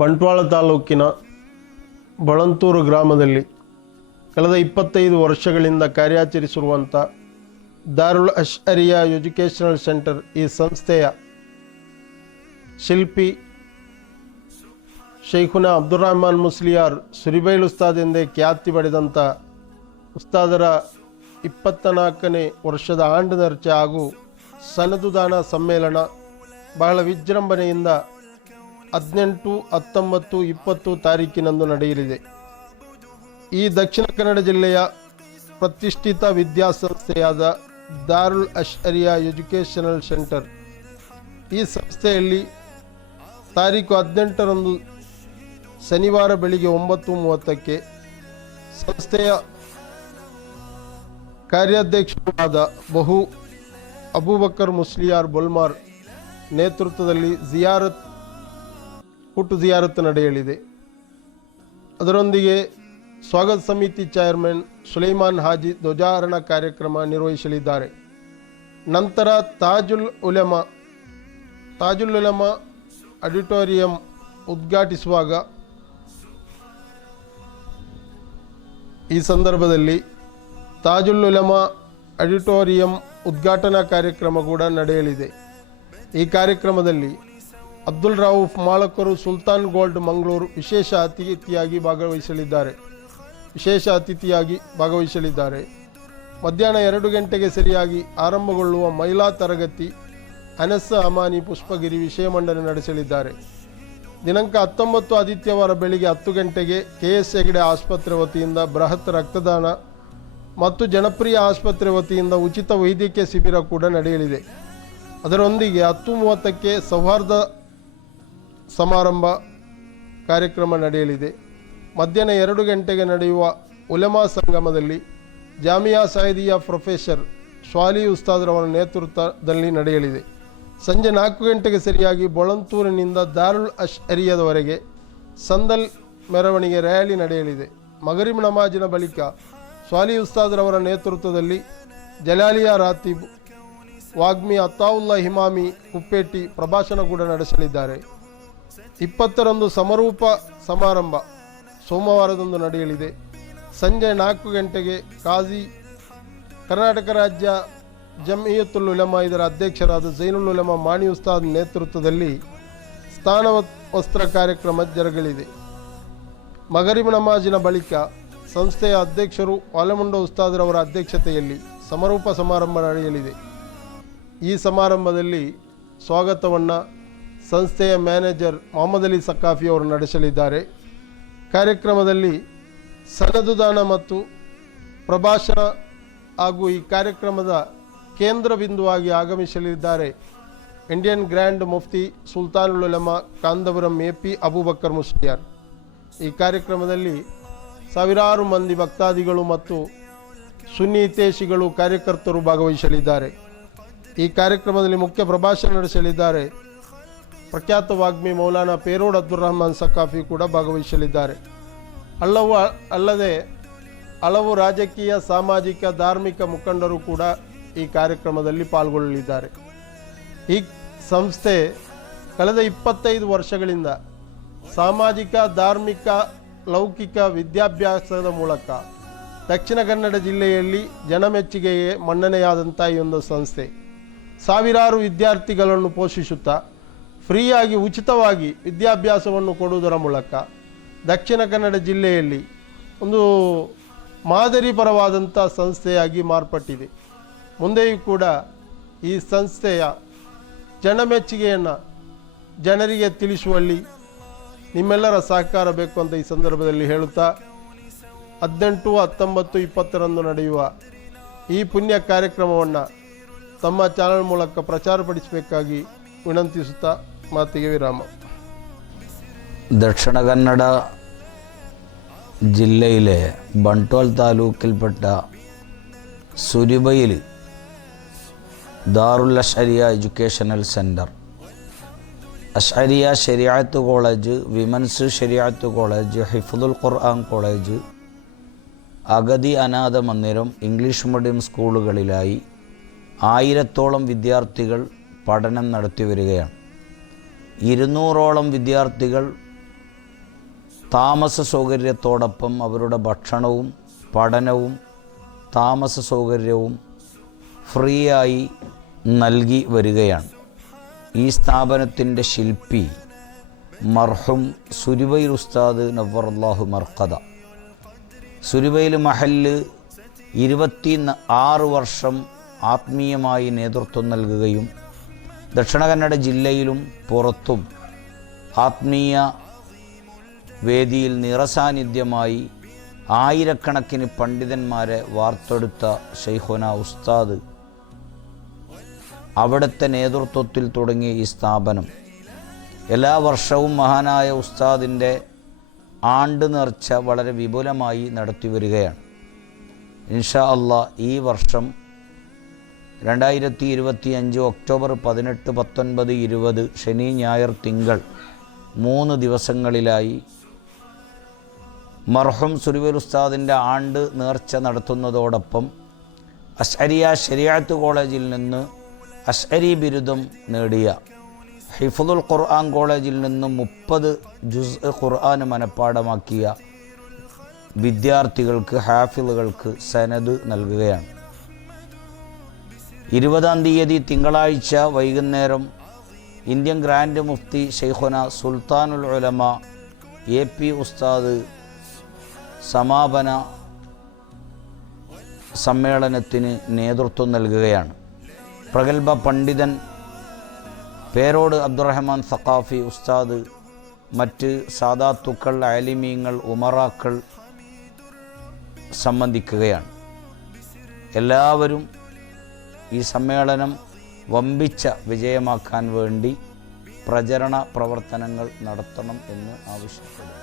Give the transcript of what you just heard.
ಬಂಟ್ವಾಳ ತಾಲೂಕಿನ ಬಳಂತೂರು ಗ್ರಾಮದಲ್ಲಿ ಕಳೆದ 25 ವರ್ಷಗಳಿಂದ ಕಾರ್ಯಾಚರಿಸಿರುವಂಥ ದಾರುಲ್ ಅಶ್ಅರಿಯಾ ಎಜುಕೇಷನಲ್ ಸೆಂಟರ್ ಈ ಸಂಸ್ಥೆಯ ಶಿಲ್ಪಿ ಶೈಖುನಾ ಅಬ್ದುಲ್ ರಹಮಾನ್ ಮುಸ್ಲಿಯಾರ್ ಸುರಿಬೈಲ್ ಉಸ್ತಾದ್ ಎಂದೇ ಖ್ಯಾತಿ ಪಡೆದಂಥ ಉಸ್ತಾದರ 24ನೇ ವರ್ಷದ ಆಂಡನರ್ಚೆ ಹಾಗೂ ಸನದುದಾನ ಸಮ್ಮೇಳನ ಬಹಳ ವಿಜೃಂಭಣೆಯಿಂದ 18, 19, 20 ತಾರೀಕಿನಂದು ನಡೆಯಲಿದೆ. ಈ ದಕ್ಷಿಣ ಕನ್ನಡ ಜಿಲ್ಲೆಯ ಪ್ರತಿಷ್ಠಿತ ವಿದ್ಯಾಸಂಸ್ಥೆಯಾದ ದಾರುಲ್ ಅಶ್ಅರಿಯಾ ಎಜುಕೇಷನಲ್ ಸೆಂಟರ್ ಈ ಸಂಸ್ಥೆಯಲ್ಲಿ ತಾರೀಕು 18ರಂದು ಶನಿವಾರ ಬೆಳಿಗ್ಗೆ 9:30ಕ್ಕೆ ಸಂಸ್ಥೆಯ ಕಾರ್ಯಾಧ್ಯಕ್ಷರಾದ ಅಬೂಬಕರ್ ಮುಸ್ಲಿಯಾರ್ ಬೊಲ್ಮಾರ್ ನೇತೃತ್ವದಲ್ಲಿ ಹುಟ್ಟು ಜಿಯಾರತ್ ನಡೆಯಲಿದೆ. ಅದರೊಂದಿಗೆ ಸ್ವಾಗತ ಸಮಿತಿ ಚೇರ್ಮನ್ ಸುಲೈಮಾನ್ ಹಾಜಿ ಧ್ವಜಾರೋಹಣ ಕಾರ್ಯಕ್ರಮ ನಿರ್ವಹಿಸಲಿದ್ದಾರೆ. ನಂತರ ತಾಜುಲ್ ಉಲಮಾ ಆಡಿಟೋರಿಯಂ ಉದ್ಘಾಟಿಸುವಾಗ ಈ ಸಂದರ್ಭದಲ್ಲಿ ತಾಜುಲ್ ಉಲಮಾ ಆಡಿಟೋರಿಯಂ ಉದ್ಘಾಟನಾ ಕಾರ್ಯಕ್ರಮ ಕೂಡ ನಡೆಯಲಿದೆ. ಈ ಕಾರ್ಯಕ್ರಮದಲ್ಲಿ ಅಬ್ದುಲ್ ರೌಫ್ ಮಾಳಕರು ಸುಲ್ತಾನ್ ಗೋಲ್ಡ್ ಮಂಗಳೂರು ವಿಶೇಷ ಅತಿಥಿಯಾಗಿ ಭಾಗವಹಿಸಲಿದ್ದಾರೆ. ಮಧ್ಯಾಹ್ನ 2 ಗಂಟೆಗೆ ಸರಿಯಾಗಿ ಆರಂಭಗೊಳ್ಳುವ ಮಹಿಳಾ ತರಗತಿ ಅನಸ್ ಅಮಾನಿ ಪುಷ್ಪಗಿರಿ ವಿಷಯ ಮಂಡನೆ ನಡೆಸಲಿದ್ದಾರೆ. ದಿನಾಂಕ 19 ಆದಿತ್ಯವಾರ ಬೆಳಿಗ್ಗೆ 10 ಗಂಟೆಗೆ KS ಹೆಗಡೆ ಆಸ್ಪತ್ರೆ ವತಿಯಿಂದ ಬೃಹತ್ ರಕ್ತದಾನ ಮತ್ತು ಜನಪ್ರಿಯ ಆಸ್ಪತ್ರೆ ವತಿಯಿಂದ ಉಚಿತ ವೈದ್ಯಕೀಯ ಶಿಬಿರ ಕೂಡ ನಡೆಯಲಿದೆ. ಅದರೊಂದಿಗೆ 10:30ಕ್ಕೆ ಸೌಹಾರ್ದ ಸಮಾರಂಭ ಕಾರ್ಯಕ್ರಮ ನಡೆಯಲಿದೆ. ಮಧ್ಯಾಹ್ನ 2 ಗಂಟೆಗೆ ನಡೆಯುವ ಉಲಮಾ ಸಂಗಮದಲ್ಲಿ ಜಾಮಿಯಾ ಸಾಯಿದಿಯಾ ಪ್ರೊಫೆಸರ್ ಶ್ವಾಲಿ ಉಸ್ತಾದ್ರವರ ನೇತೃತ್ವದಲ್ಲಿ ನಡೆಯಲಿದೆ. ಸಂಜೆ 4 ಗಂಟೆಗೆ ಸರಿಯಾಗಿ ಬಳಂತೂರಿನಿಂದ ದಾರುಲ್ ಅಶ್ಅರಿಯಾದವರೆಗೆ ಸಂದಲ್ ಮೆರವಣಿಗೆ ರ್ಯಾಲಿ ನಡೆಯಲಿದೆ. ಮಗರಿಬ್ ನಮಾಜಿನ ಬಳಿಕ ಶ್ವಾಲಿ ಉಸ್ತಾದ್ರವರ ನೇತೃತ್ವದಲ್ಲಿ ಜಲಾಲಿಯಾ ರಾತೀಬ್, ವಾಗ್ಮಿ ಅತಾವುಲ್ಲಾ ಹಿಮಾಮಿ ಕುಪ್ಪೇಟಿ ಪ್ರಭಾಷಣ ಕೂಡ ನಡೆಸಲಿದ್ದಾರೆ. 20ರಂದು ಸಮರೂಪ ಸಮಾರಂಭ ಸೋಮವಾರದಂದು ನಡೆಯಲಿದೆ. ಸಂಜೆ 4 ಗಂಟೆಗೆ ಕರ್ನಾಟಕ ರಾಜ್ಯ ಜಮ್ಇಯತುಲ್ ಉಲಮಾ ಇದರ ಅಧ್ಯಕ್ಷರಾದ ಝೈನುಲ್ ಉಲಮಾ ಮಾಣಿ ಉಸ್ತಾದ್ ನೇತೃತ್ವದಲ್ಲಿ ಸ್ಥಾನ ವಸ್ತ್ರ ಕಾರ್ಯಕ್ರಮ ಜರುಗಲಿದೆ. ಮಗರಿಬ್ ನಮಾಜಿನ ಬಳಿಕ ಸಂಸ್ಥೆಯ ಅಧ್ಯಕ್ಷರು ಆಲಮುಂಡ ಉಸ್ತಾದ್ರವರ ಅಧ್ಯಕ್ಷತೆಯಲ್ಲಿ ಸಮರೂಪ ಸಮಾರಂಭ ನಡೆಯಲಿದೆ. ಈ ಸಮಾರಂಭದಲ್ಲಿ ಸ್ವಾಗತವನ್ನು ಸಂಸ್ಥೆಯ ಮ್ಯಾನೇಜರ್ ಮೊಹಮ್ಮದ್ ಅಲಿ ಸಕಾಫಿ ಅವರು ನಡೆಸಲಿದ್ದಾರೆ. ಕಾರ್ಯಕ್ರಮದಲ್ಲಿ ಸನದುದಾನ ಮತ್ತು ಪ್ರಭಾಷಣ ಹಾಗೂ ಈ ಕಾರ್ಯಕ್ರಮದ ಕೇಂದ್ರ ಬಿಂದುವಾಗಿ ಆಗಮಿಸಲಿದ್ದಾರೆ ಇಂಡಿಯನ್ ಗ್ರ್ಯಾಂಡ್ ಮುಫ್ತಿ ಸುಲ್ತಾನುಲ್ ಉಲಮಾ ಕಾಂದವರಂ AP ಅಬೂಬಕರ್ ಮುಸ್ಲಿಯಾರ್. ಈ ಕಾರ್ಯಕ್ರಮದಲ್ಲಿ ಸಾವಿರಾರು ಮಂದಿ ಭಕ್ತಾದಿಗಳು ಮತ್ತು ಸುನ್ನಿ ಹಿತೈಷಿಗಳು ಕಾರ್ಯಕರ್ತರು ಭಾಗವಹಿಸಲಿದ್ದಾರೆ. ಈ ಕಾರ್ಯಕ್ರಮದಲ್ಲಿ ಮುಖ್ಯ ಪ್ರಭಾಷಣ ನಡೆಸಲಿದ್ದಾರೆ ಪ್ರಖ್ಯಾತ ವಾಗ್ಮಿ ಮೌಲಾನಾ ಪೇರೋಡ್ ಅಬ್ದುಲ್ ರಹಮಾನ್ ಸಕಾಫಿ ಕೂಡ ಭಾಗವಹಿಸಲಿದ್ದಾರೆ. ಅಲ್ಲದೆ ಹಲವು ರಾಜಕೀಯ, ಸಾಮಾಜಿಕ, ಧಾರ್ಮಿಕ ಮುಖಂಡರು ಕೂಡ ಈ ಕಾರ್ಯಕ್ರಮದಲ್ಲಿ ಪಾಲ್ಗೊಳ್ಳಲಿದ್ದಾರೆ. ಈ ಸಂಸ್ಥೆ ಕಳೆದ 25 ವರ್ಷಗಳಿಂದ ಸಾಮಾಜಿಕ, ಧಾರ್ಮಿಕ, ಲೌಕಿಕ ವಿದ್ಯಾಭ್ಯಾಸದ ಮೂಲಕ ದಕ್ಷಿಣ ಕನ್ನಡ ಜಿಲ್ಲೆಯಲ್ಲಿ ಜನಮೆಚ್ಚುಗೆಗೆ ಮನ್ನಣೆಯಾದಂಥ ಈ ಒಂದು ಸಂಸ್ಥೆ ಸಾವಿರಾರು ವಿದ್ಯಾರ್ಥಿಗಳನ್ನು ಪೋಷಿಸುತ್ತಾ ಫ್ರೀಯಾಗಿ ಉಚಿತವಾಗಿ ವಿದ್ಯಾಭ್ಯಾಸವನ್ನು ಕೊಡುವುದರ ಮೂಲಕ ದಕ್ಷಿಣ ಕನ್ನಡ ಜಿಲ್ಲೆಯಲ್ಲಿ ಒಂದು ಮಾದರಿಪರವಾದಂಥ ಸಂಸ್ಥೆಯಾಗಿ ಮಾರ್ಪಟ್ಟಿದೆ. ಮುಂದೆಯೂ ಕೂಡ ಈ ಸಂಸ್ಥೆಯ ಜನಮೆಚ್ಚುಗೆಯನ್ನು ಜನರಿಗೆ ತಿಳಿಸುವಲ್ಲಿ ನಿಮ್ಮೆಲ್ಲರ ಸಹಕಾರ ಬೇಕು ಅಂತ ಈ ಸಂದರ್ಭದಲ್ಲಿ ಹೇಳುತ್ತಾ 18, 19, 20ರಂದು ನಡೆಯುವ ಈ ಪುಣ್ಯ ಕಾರ್ಯಕ್ರಮವನ್ನು ತಮ್ಮ ಚಾನಲ್ ಮೂಲಕ ಪ್ರಚಾರಪಡಿಸಬೇಕಾಗಿ ವಿನಂತಿಸುತ್ತಾ ಮಾತಿಗೆ ವಿರಾಮ. ദക്ഷിണ കന്നഡ ജില്ലയിലെ ബൺട്വാൾ താലൂക്കിൽപ്പെട്ട സുരിബയിൽ Darul Ashariyya educational centre, Ashariyya Shariat college, women's Shariat college, Hifzul Quran college, അഗതി അനാഥ മന്ദിരം, ഇംഗ്ലീഷ് മീഡിയം സ്കൂളുകളിലായി 1000ഓളം വിദ്യാർത്ഥികൾ പഠനം നടത്തി വരികയാണ്. 200ഓളം വിദ്യാർത്ഥികൾ താമസ സൗകര്യത്തോടൊപ്പം അവരുടെ ഭക്ഷണവും പഠനവും താമസ സൗകര്യവും ഫ്രീ ആയി നൽകി വരികയാണ്. ഈ സ്ഥാപനത്തിൻ്റെ ശില്പി മർഹൂം സുരുബൈൽ ഉസ്താദ് നവ്വറല്ലാഹു മർഖദ. സുരുബൈൽ മഹല്ല് 26 വർഷം ആത്മീയമായി നേതൃത്വം നൽകുകയും ദക്ഷിണ കന്നഡ ജില്ലയിലും പുറത്തും ആത്മീയ വേദിയിൽ നിറസാന്നിധ്യമായി ആയിരക്കണക്കിന് പണ്ഡിതന്മാരെ വാർത്തെടുത്ത ശൈഖുന ഉസ്താദ് അവിടുത്തെ നേതൃത്വത്തിൽ തുടങ്ങിയ ഈ സ്ഥാപനം എല്ലാ വർഷവും മഹാനായ ഉസ്താദിൻ്റെ ആണ്ട് നേർച്ച വളരെ വിപുലമായി നടത്തി വരികയാണ്. ഇൻഷാ അല്ലാഹ് ഈ വർഷം 2025 ഒക്ടോബർ 18, 19, 20 ശനി ഞായർ തിങ്കൾ 3 ദിവസങ്ങളിലായി മർഹൂം സുരുബൈൽ ഉസ്താദിൻ്റെ ആണ്ട് നേർച്ച നടത്തുന്നതോടൊപ്പം അശ്അരിയ ശരീഅത്ത് കോളേജിൽ നിന്ന് അശ്അരി ബിരുദം നേടിയ ഹിഫ്ദുൽ ഖുർആൻ കോളേജിൽ നിന്ന് 30 ജുസ് ഖുർആൻ മനഃപ്പാഠമാക്കിയ വിദ്യാർത്ഥികൾക്ക് ഹാഫിളുകൾക്ക് സനദ് നൽകുകയാണ്. 20-ാം തീയതി തിങ്കളാഴ്ച വൈകുന്നേരം ഇന്ത്യൻ ഗ്രാൻഡ് മുഫ്തി ശൈഖുന സുൽത്താനുൽ ഉലമ AP ഉസ്താദ് സമാപന സമ്മേളനത്തിന് നേതൃത്വം നൽകുകയാണ്. പ്രഗത്ഭ പണ്ഡിതൻ പേരോട് അബ്ദുറഹ്മാൻ സഖാഫി ഉസ്താദ്, മറ്റ് സാദാത്തുക്കൾ, ആലിമീങ്ങൾ, ഉമറാക്കൾ സംബന്ധിക്കുകയാണ്. എല്ലാവരും ഈ സമ്മേളനം വമ്പിച്ച വിജയമാക്കാൻ വേണ്ടി പ്രചരണ പ്രവർത്തനങ്ങൾ നടത്തണം എന്ന് ആവശ്യപ്പെടുന്നു.